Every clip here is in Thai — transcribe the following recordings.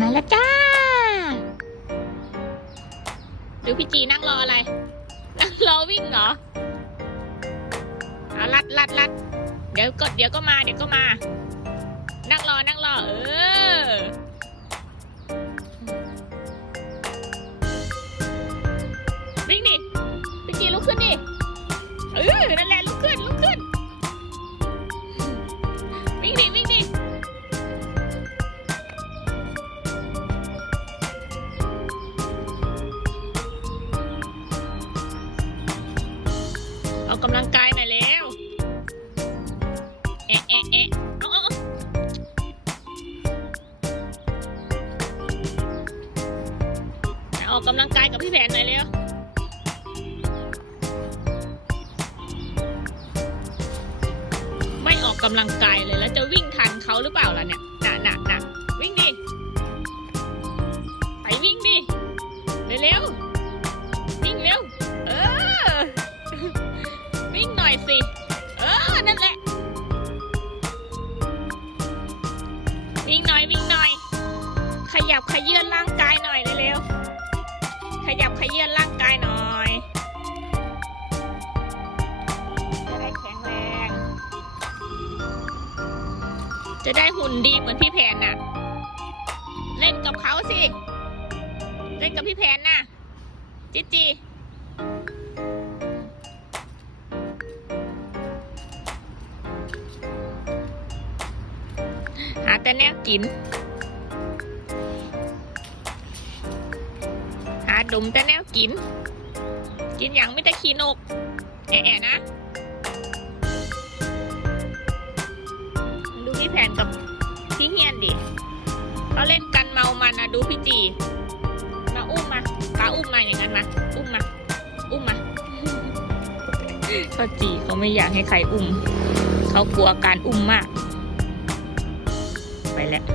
มาแล้วจ้าดูพี่จีนั่งรออะไร นั่งรอวิ่งเหรอ เอาลัดลัดลัดเดี๋ยวก็เดี๋ยวก็มาเดี๋ยวก็มา นั่งรอนั่งรอเออ ออกกำลังกายหน่อยแล้วเอ๊ะเอะเอะเอาเอาเอาเอาออกกำลังกายกับพี่แผนหน่อยเร็วไม่ออกกำลังกายเลยแล้วจะวิ่งทันเขาหรือเปล่าล่ะเนี่ยหน่ะน่ะน่ะวิ่งดิ วิ่งหน่อยวิ่งหน่อย ขยับขยื่นร่างกายหน่อยเร็วๆขยับขยื่นร่างกายหน่อย จะได้แข็งแรง จะได้หุ่นดีเหมือนพี่แผนน่ะ เล่นกับเขาสิ เล่นกับพี่แผนน่ะ จิจี แต่แนวกิน หาดมแต่แนวกิน กินอย่างไม่แต่ขี้นก แอะนะ ดูพี่แผนกับพี่เฮียนดิเขาเล่นกันเมามันนะดูพี่จีมาอุ้มมาตาอุ้มมาอย่างนั้นมา อุ้มมา อุ้มมาเขาจีเขาไม่อยากให้ใครอุ้ม เขากลัวการอุ้มมาก ไปแล้ว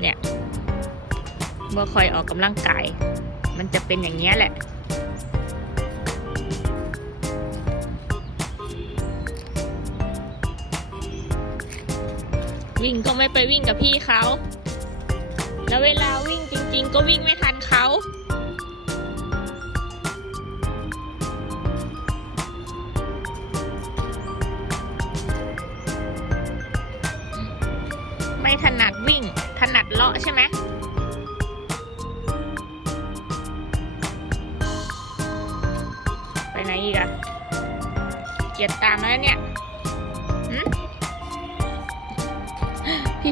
เนี่ยเมื่อคอยออกกำลังกาย มันจะเป็นอย่างนี้แหละ วิ่งก็ไม่ไปวิ่งกับพี่เขา แล้วเวลาวิ่งจริง ๆ ก็วิ่งไม่ทันเขา ไม่ถนัดวิ่ง ถนัดเลาะใช่ไหมไปไหนอีกอะเกียดตามแล้วเนี่ยหืม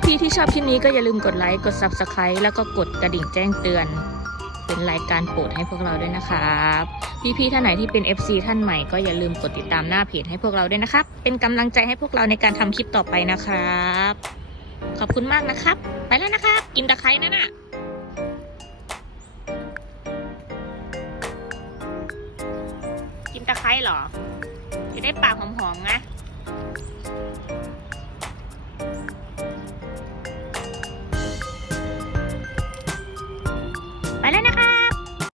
พี่ๆที่ชอบคลิปนี้ก็อย่าลืมกดไลค์ กด Subscribe แล้วก็กดกระดิ่งแจ้งเตือน เป็นรายการโปรดให้พวกเราด้วยนะครับ พี่ๆท่านไหนที่เป็น FC ท่านใหม่ก็อย่าลืมกดติดตามหน้าเพจให้พวกเราด้วยนะครับ เป็นกำลังใจให้พวกเราในการทำคลิปต่อไปนะครับ ขอบคุณมากนะครับ ไปแล้วนะครับ กินตะไคร้นั่นน่ะกินตะไคร้หรอ จะได้ปากหอมๆนะ